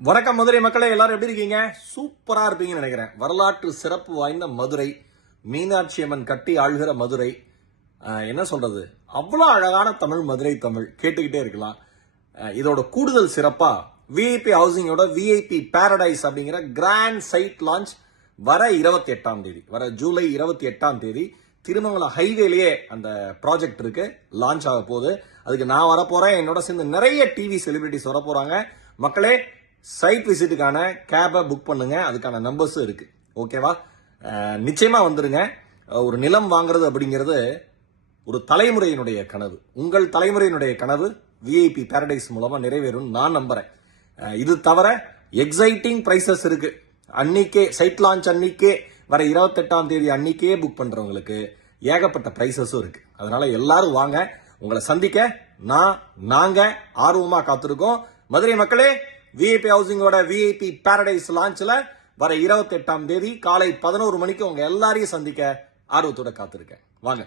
வணக்கம் மதுரை மக்களே, எல்லாரும் எப்படி இருக்கீங்க? சூப்பரா இருப்பீங்கன்னு நினைக்கிறேன். வரலாற்று சிறப்பு வாய்ந்த மதுரை, மீனாட்சி அம்மன் கட்டி ஆள்கிற மதுரை. என்ன சொல்றது, அவ்வளவு அழகான தமிழ், மதுரை தமிழ் கேட்டுக்கிட்டே இருக்கலாம். இதோட கூடுதல் சிறப்பா விஐபி ஹவுசிங்கோட விஐபி பாரடைஸ் அப்படிங்கிற கிராண்ட் சைட் லான்ச் வர 28ஆம் தேதி, வர ஜூலை 28ஆம் தேதி திருமங்கலம் ஹைவேலயே அந்த ப்ராஜெக்ட் இருக்கு, லான்ச் ஆக போகுது. அதுக்கு நான் வரப்போறேன், என்னோட சேர்ந்து நிறைய டிவி செலிபிரிட்டிஸ் வர போறாங்க. மக்களே, சைட் விசிட்டுக்கான கேபை புக் பண்ணுங்க, அதுக்கான நம்பர்ஸும் இருக்கு. ஓகேவா? நிச்சயமா வந்துருங்க. ஒரு நிலம் வாங்குறது அப்படிங்கிறது ஒரு தலைமுறையினுடைய கனவு. உங்கள் தலைமுறையினுடைய கனவு விஐபி பாரடைஸ் மூலமா நிறைவேறும் நான் நம்புறேன். இது தவிர எக்ஸைட்டிங் பிரைசஸ் இருக்கு. அன்னைக்கே சைட் லான்ச் அன்னைக்கே, வர 28ஆம் தேதி அன்னைக்கே புக் பண்றவங்களுக்கு ஏகப்பட்ட பிரைசஸும் இருக்கு. அதனால எல்லாரும் வாங்க, உங்களை சந்திக்க நாங்க ஆர்வமா காத்திருக்கோம். மதுரை மக்களே, விஐபி ஹவுசிங்கோட விஐபி பாரடைஸ் லான்ச்ல வர 28ஆம் தேதி காலை 11 மணிக்கு உங்க எல்லாரையும் சந்திக்க ஆர்வத்தோட காத்திருக்கேன். வாங்க.